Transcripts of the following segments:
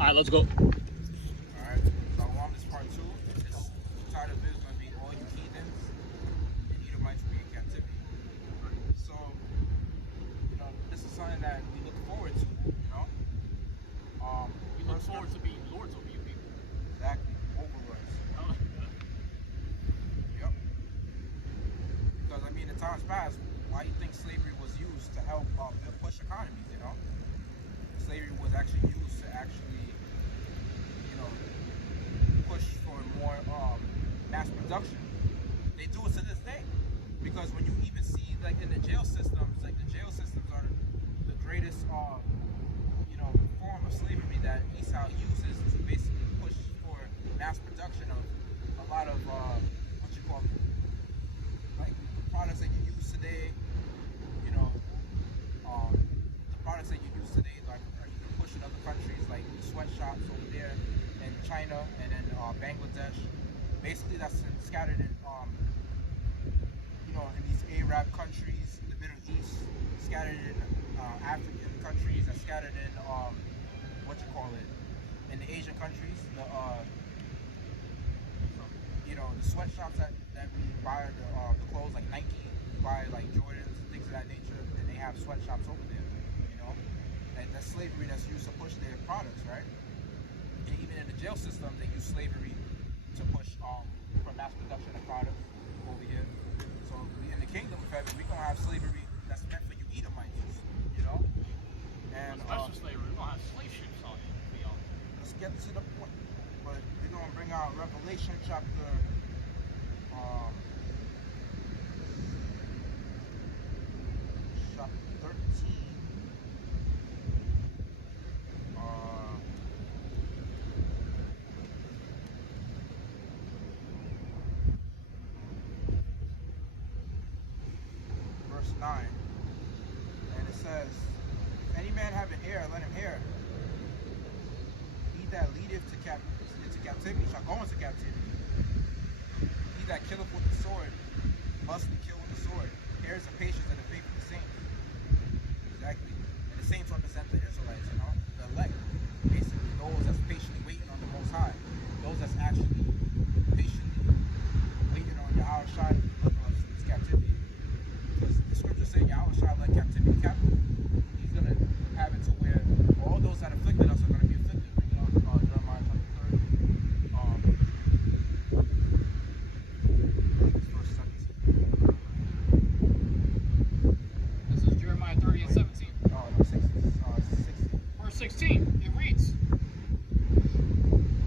Alright, let's go. Alright, so I want this part 2. This title of it is going to be all you heathens and Edomites will be in captivity. So, this is something that we look forward to, We look forward to being lords over you people. Exactly, overlords. Yep. Because, in times past, why do you think slavery was used to help push economies, Slavery was actually used to push for more mass production. They do it to this day. Because when you even see, in the jail systems, the jail systems are the greatest, form of slavery that Esau uses to basically push for mass production of a lot of, the products that you use today, the products that you use today, you can push in other countries, like sweatshops over there in China and then Bangladesh. Basically, that's scattered in, in these Arab countries, the Middle East, scattered in African countries, and scattered in, in the Asian countries, the sweatshops that we buy the clothes, like Nike, buy like Jordans, things of that nature, and they have sweatshops over there, and that's slavery that's used to push their products, right? And even in the jail system, they use slavery to push for mass production of products over here. So we in the kingdom of heaven, we're gonna have slavery that's meant for you Edomites, And special slavery, we're gonna have slave ships on it for y'all. Let's get to the point. But we're gonna bring out Revelation chapter 13. Verse 9. And it says, if any man have an ear, let him hear. He that leadeth into captivity shall go into captivity. He that killeth with the sword must be killed with the sword. Heirs of patience and the faith of the saints. Exactly. And the saints represent the Israelites, the elect. Basically, those that's patiently waiting on the Most High. Those that's actually patiently waiting on Yahushua to deliver us from this captivity. Because the scripture says Yahushua led captivity captive. He's going to have it to where all those that afflicted us are going to be afflicted. Jeremiah chapter 30. Verse 17. This is Jeremiah 30 and 17. Oh, no, 16. Verse 16, it reads,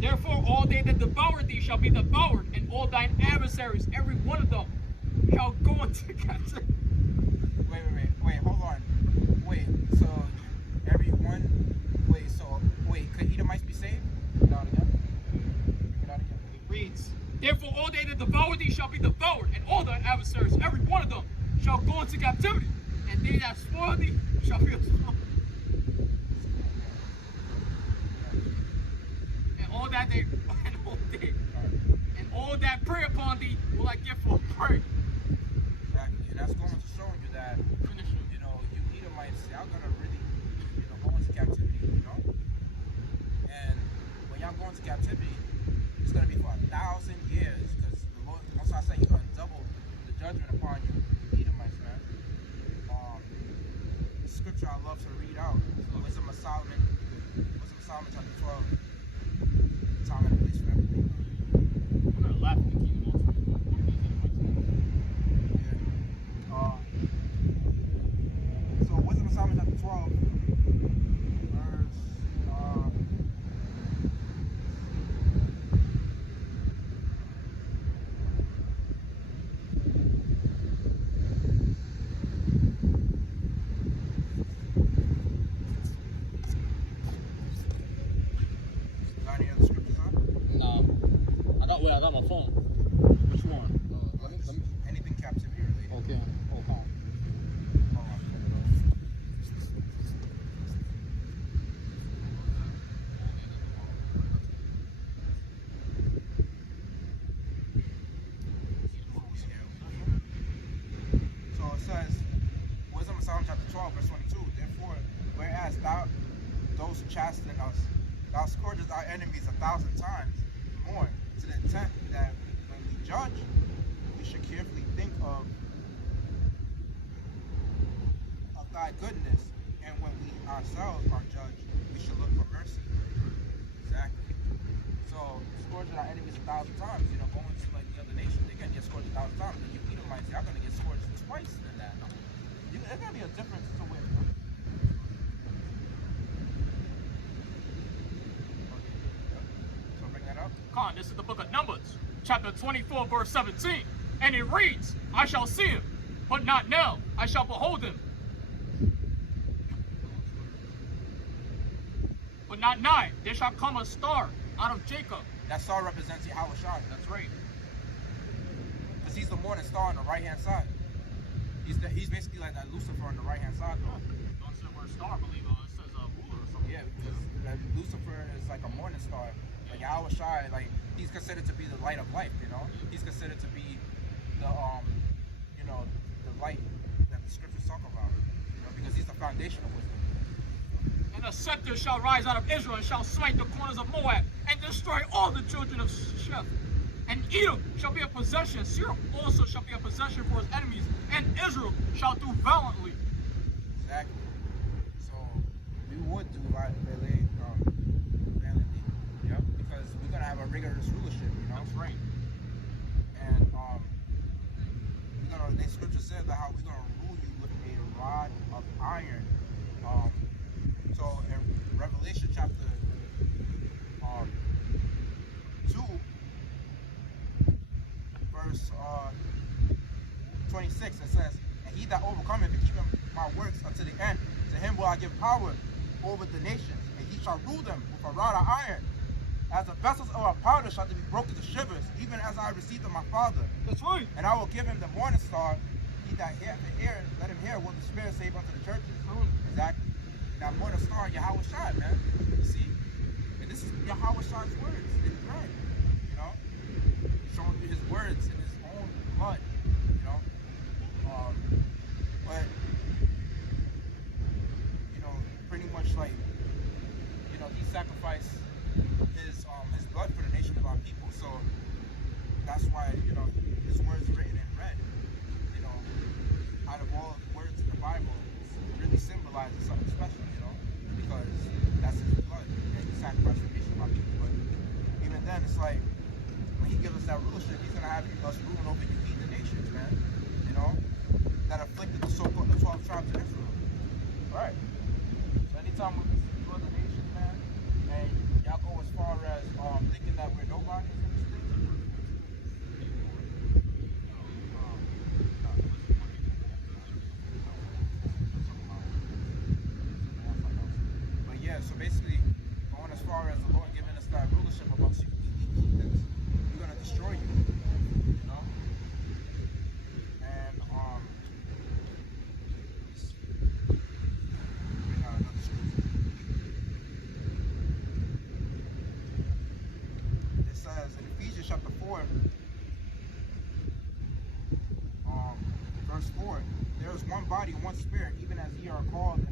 therefore all they that devour thee shall be devoured, and all thine adversaries, every one of them, shall go into captivity. Wait, hold on. Could Edomites be saved? Read it out again. It reads, therefore all they that devour thee shall be devoured, and all thine adversaries, every one of them, shall go into captivity, and they that spoil thee shall be spoiled. And all that pray upon thee will I give for a prey. Exactly, and that's going to show you that, you Edomites, y'all gonna really, go into captivity, And when y'all go into captivity, it's gonna be for 1,000 years, because the Most High said He's gonna double the judgment upon you, Edomites, man. The scripture I love to read out, Wisdom of Solomon chapter 12. Time and place for everything. I'm gonna laugh at the kingdom So Wisdom of Solomon chapter 12, verse got any other scriptures on? No. I got my phone. Which one? Anything captivity related. Okay. Hold on. So it says, Wisdom of Solomon chapter 12, verse 22, therefore, whereas those who chasten us Thou scourgest our enemies 1,000 times more, to the intent that when we judge, we should carefully think of thy goodness, and when we ourselves are judged, we should look for mercy. Exactly. So, scourging our enemies 1,000 times, going to like the other nations, they're gonna get scourged 1,000 times. And you Edomites, y'all gonna get scourged twice than that. There's gonna be a difference to where. So bring that up. Con, this is the book of Numbers, chapter 24, verse 17. And it reads, I shall see him, but not now. I shall behold him, but not nigh. There shall come a star out of Jacob. That star represents Yahweh Shai. That's right. Because he's the morning star on the right-hand side. He's basically like that Lucifer on the right-hand side, though. Don't say the word star, I believe. It says ruler or something. Yeah, because Lucifer is like a morning star. Like Yahweh Shai, like he's considered to be the light of life. He's considered to be the the light that the scriptures talk about. Because he's the foundation of wisdom. And a scepter shall rise out of Israel and shall smite the corners of Moab and destroy all the children of Sheph. And Edom shall be a possession. Seir also shall be a possession for his enemies. And Israel shall do valiantly. Exactly. So we would do valiantly. Yep. Because we're gonna have a rigorous rulership. That's right. And the scripture says that how we're gonna rule you with a rod of iron. So in Revelation chapter 2, verse 26, it says, and he that overcometh and keepeth my works unto the end, to him will I give power over the nations, and he shall rule them with a rod of iron. As the vessels of our powder shall be broken to shivers, even as I received of my Father. That's right. And I will give him the morning star. He that heareth the ear, let him hear what the Spirit saith unto the churches. Exactly. That morning star, Yahweh Shai, man. You see? And this is Yahweh Shai's words in his right. Showing you his words in his own blood. But pretty much like, he sacrificed his blood for the nation of our people. So that's why, his words are written in red. Out of all the words in the Bible, it really symbolizes something special, because that's his blood and he sacrificed for the nation of our people. But even then, it's like, when he gives us that rulership, he's going to have us ruling over you heathen nations, man. That afflicted the so-called the 12 tribes of Israel. Right. So anytime we see other nations, man, and y'all go as far as thinking that we're nobodies in this thing. But yeah, so basically, going as far as the Lord giving us that rulership amongst you heathens, we're gonna destroy you. And it says in Ephesians chapter 4, verse 4, there is one body, one spirit, even as ye are called in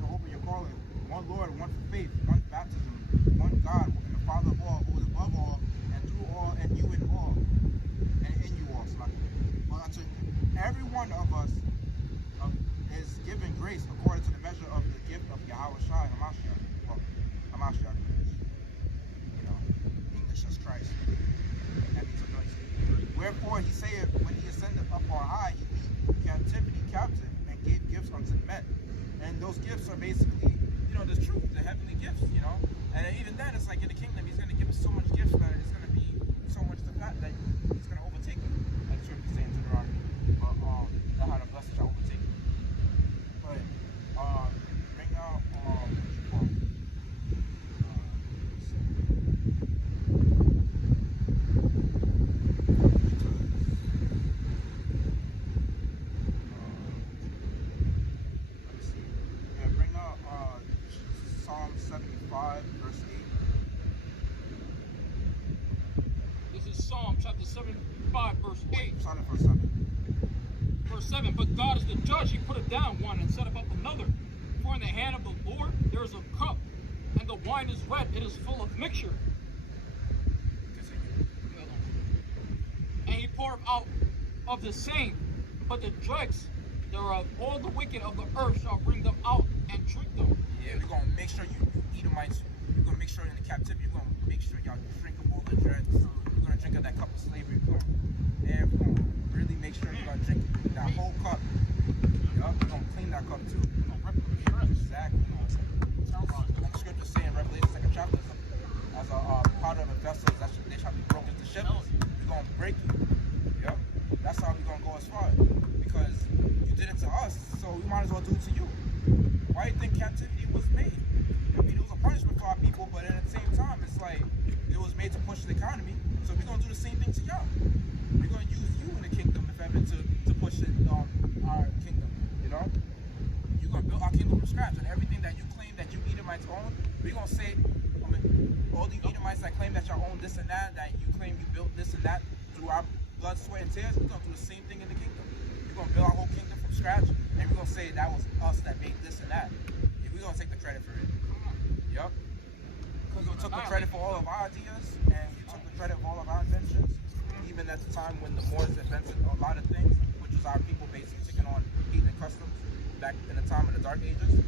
the hope of your calling, one Lord, one faith, one baptism, one God, and the Father of all, who is above all, and through all, and you in all, and in you all. But unto every one of us is given grace according to the measure of the gift of Yahweh Shai and Hamashiach. Well, Hamashiach, English as Christ. That means anointed. Wherefore he saith, when he ascended up on high, he beat captivity captive and gave gifts unto men. And those gifts are basically, the truth, the heavenly gifts, And even then, it's like in the kingdom, he's going to give us so much gifts that it's going to be so much the fact that it's going to overtake you. That's what he's saying in Deuteronomy. But that how the blessed shall overtake you. But right now, Psalm 75, verse 8. This is Psalm chapter 75, verse 8. Start at verse 7. Verse 7, but God is the judge. He put it down one and set up another. For in the hand of the Lord there is a cup, and the wine wine is red, it is full of mixture. Continue. And he poured out of the same, but the dregs thereof, all the wicked of the earth shall bring them out and drink them. Yeah, we're gonna make sure you Edomites, you're gonna make sure in the captivity, you're gonna make sure y'all drink of all the dregs. You're gonna drink of that cup of slavery. We're gonna really make sure you're gonna drink that whole cup. Yup, we're gonna clean that cup too. Exactly. Like scripture say in Revelation 2nd chapter, as a part of the vessels that they shall be broken to shivers. We're gonna break you. Yep. That's how we're gonna go as far. Because you did it to us, so we might as well do it to you. Why do you think captivity was made? I mean, it was a punishment for our people, but at the same time, it's like it was made to push the economy. So we're gonna do the same thing to y'all. We're gonna use you in the kingdom, if ever, to push it, our kingdom. You know, you're gonna build our kingdom from scratch, and everything that you claim that you Edomites own, we're gonna say, all the Edomites that claim that y'all own this and that you claim you built this and that through our blood, sweat, and tears, we're gonna do the same thing in the kingdom. We're gonna build our whole kingdom from scratch, and we're gonna say that was us that made this and that. And we're gonna take the credit for it. Yep. Because we took the credit for all of our ideas, and we took the credit for all of our inventions. Even at the time when the Moors invented a lot of things, which was our people basically taking on heathen customs back in the time of the Dark Ages.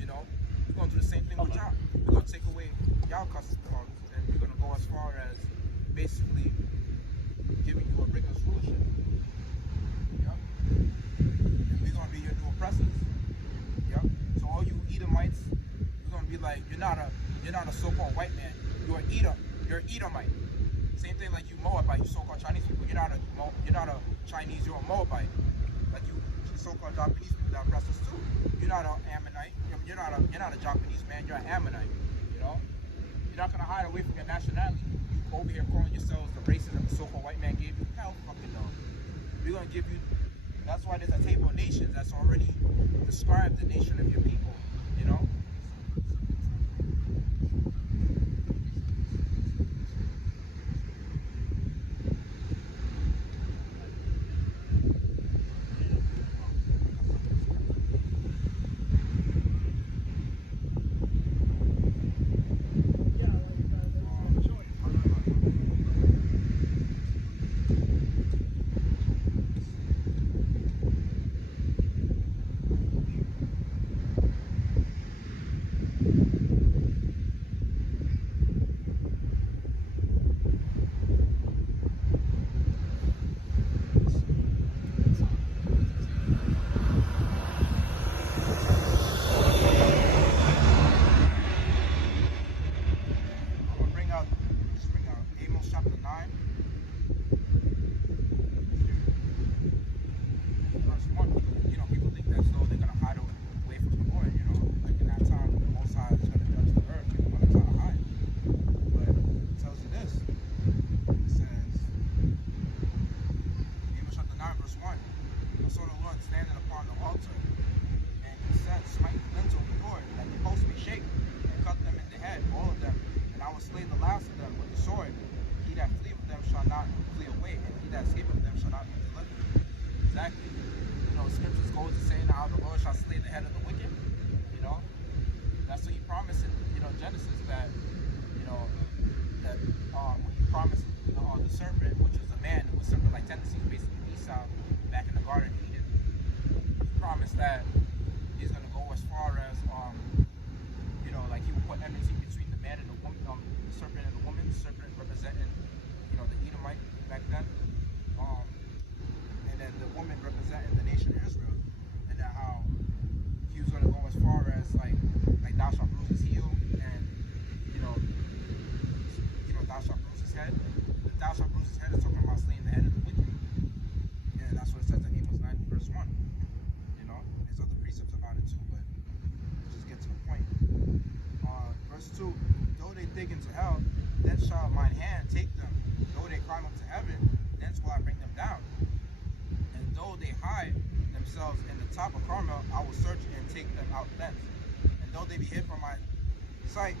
You know, we're gonna do the same thing with y'all. We're gonna take away y'all customs, and we're gonna go as far as basically giving you a rigorous rulership. Yep. And we're gonna be your new oppressors. Yep. So all you Edomites, we're gonna be like, you're not a so-called white man. You're an Edom. You're an Edomite. Same thing like you Moabite, you so-called Chinese people. You're not a Chinese. You're a Moabite. Like you so-called Japanese people that oppress us too. You're not an Ammonite. You're not a Japanese man. You're an Ammonite. You know. You're not gonna hide away from your nationality. You over here calling yourselves the races that the so-called white man gave you. Hell fucking no. We're gonna give you. That's why there's a table of nations that's already described the nation of your people. You know.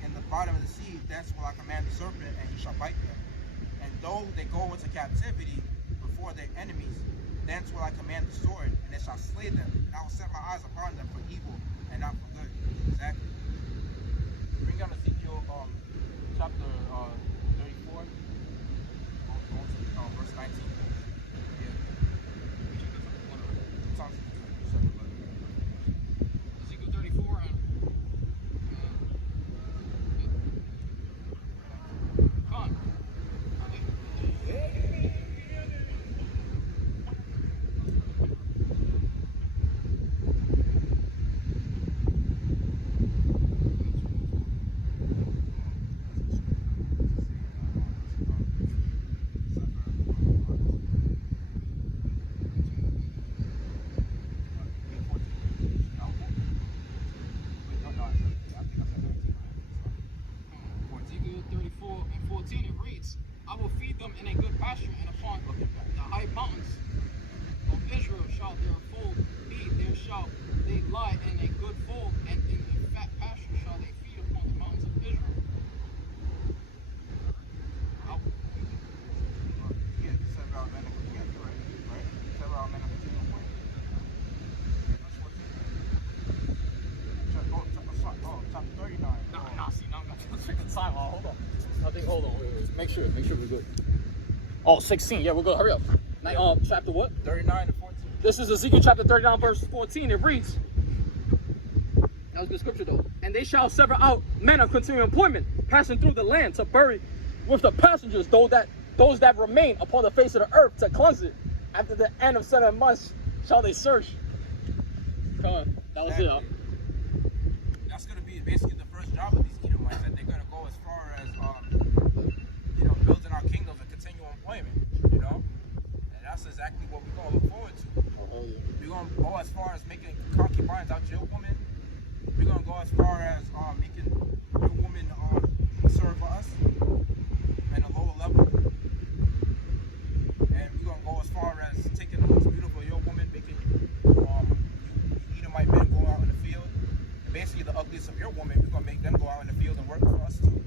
In the bottom of the sea, thence will I command the serpent, and he shall bite them. And though they go into captivity before their enemies, thence will I command the sword, and it shall slay them. And I will set my eyes upon them for evil and not for good. Exactly. Bring down Ezekiel I will feed them in a good pasture, and upon the high mountains of Israel shall their fold be. There shall they lie in a good fold, and in a fat pasture shall they feed upon the mountains of Israel. Yeah, several men of right? Several men of continual point. Chapter 39. See, now I'm gonna check the time. Hold on. I think, hold on. Wait. Make sure we're good. Oh, 16. Yeah, we're good. Hurry up. Now, chapter what? 39 to 14. This is Ezekiel chapter 39, verse 14. It reads, that was good scripture though. And they shall sever out men of continual employment, passing through the land to bury with the passengers those that remain upon the face of the earth to cleanse it. After the end of 7 months shall they search. Come on. That was it, huh? That's going to be basically the first job of these Edomites, that they're going to go as far as, building our kingdoms and continual employment, And that's exactly what we're going to look forward to. We're going to go as far as making concubines out your woman. We're going to go as far as making your woman serve us at a lower level. And we're going to go as far as taking the most beautiful of your woman, making Edomite men go out in the field. And basically the ugliest of your woman, we're going to make them go out in the field and work for us too.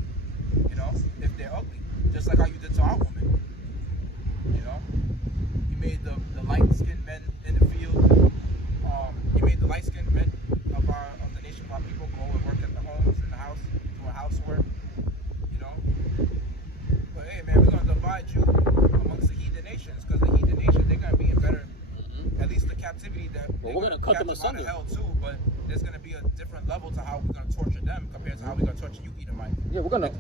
If they're ugly. Just like how you did to our woman. You made the light-skinned men in the field. You made the light-skinned men of the nation of our people go and work at the homes, in the house, doing housework. But hey, man, we're gonna divide you amongst the heathen nations, because the heathen nations, they're gonna be in better, at least the captivity that. Well, we're gonna cut them asunder. Hell too, but there's gonna be a different level to how we're gonna torture them compared to how we're gonna torture you, Edomite. Yeah, we're gonna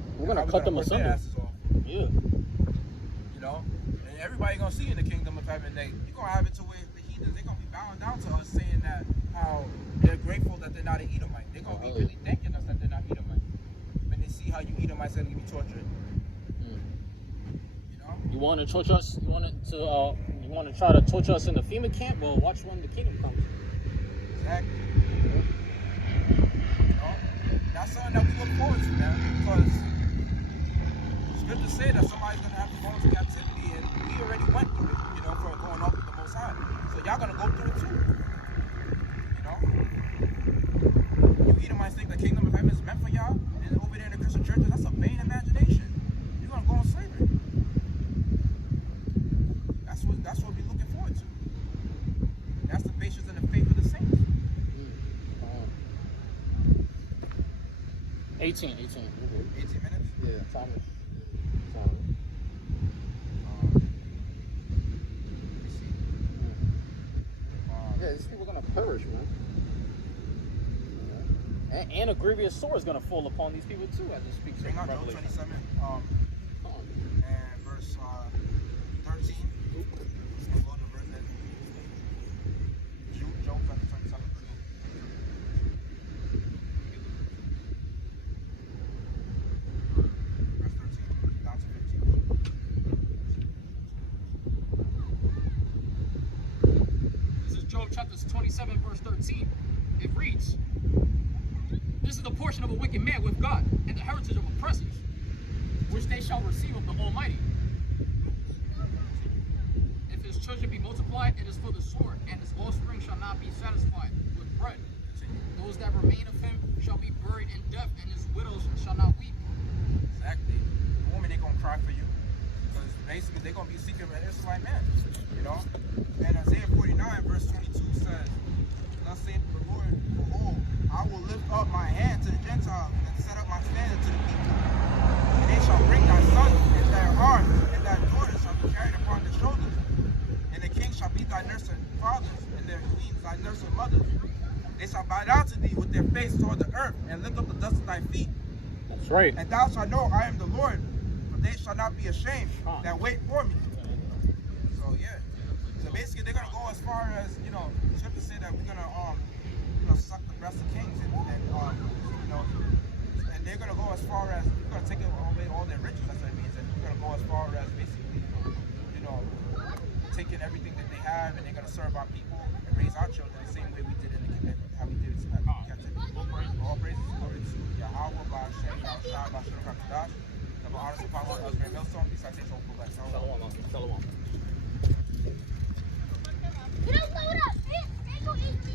cut them asunder. Yeah. And everybody gonna see in the kingdom of heaven, you're gonna have it to where the heathens, they're gonna be bowing down to us, saying that how they're grateful that they're not an Edomite. They're gonna be really thanking us that they're not Edomite when they see how you Edomites are gonna be tortured. You want to torture us? You want to try to torture us in the FEMA camp? Well, watch when the kingdom comes. Exactly. That's something that we look forward to, man, because it's good to say that somebody's gonna have to go into captivity, and we already went through it, for going off with the Most High. So y'all gonna go through it too. You Edomites think the kingdom of heaven is meant for y'all, and over there in the Christian churches, that's a vain imagination. You're gonna go in slavery. That's what we're looking forward to. That's the patience and the faith of the saints. 18 minutes? Yeah, time. Yeah, these people are gonna perish, man. And a grievous sword is gonna fall upon these people too, as it speaks in Revelation. 27, and verse 13. And go to verse Job chapter 27. Verse 13 down to 15. This is Job chapter 27, verse 13. It reads, "This is the portion of a wicked man with God, and the heritage of oppressors, which they shall receive of the Almighty. If his children be multiplied, it is for the sword, and his offspring shall not be satisfied with bread. Those that remain of him shall be buried in death, and his widows shall not weep." Exactly. The woman, they're going to cry for you, because basically they're going to be seeking an Israelite man, And Isaiah 49, verse 22 says, "Thus saith the Lord, behold, I will lift up my hand to the Gentiles, and set up my standard to the people. And they shall bring thy sons in their arms, and thy daughters shall be carried upon their shoulders. And the king shall be thy nurse and fathers, and their queens thy nurse and mothers. They shall bow down to thee with their face toward the earth, and lift up the dust of thy feet. That's right. And thou shalt know I am the Lord, for they shall not be ashamed that wait for me." So yeah. So basically they're gonna go as far as, the scripture say that we're gonna suck the breast of kings, and they're gonna go as far as we're gonna take away all their riches. That's what it means. And we're gonna go as far as basically, taking everything that they have, and they're gonna serve our people and raise our children the same way we did how we did at captivity. All praises glory to Yahweh, Ba'ashem, Yahshua, Ba'ashem, HaKadosh, the of an honest apostle, husband, millstone, citation, hopeful life. Shalom, Uncle. Shalom. You don't load up. They go eat me.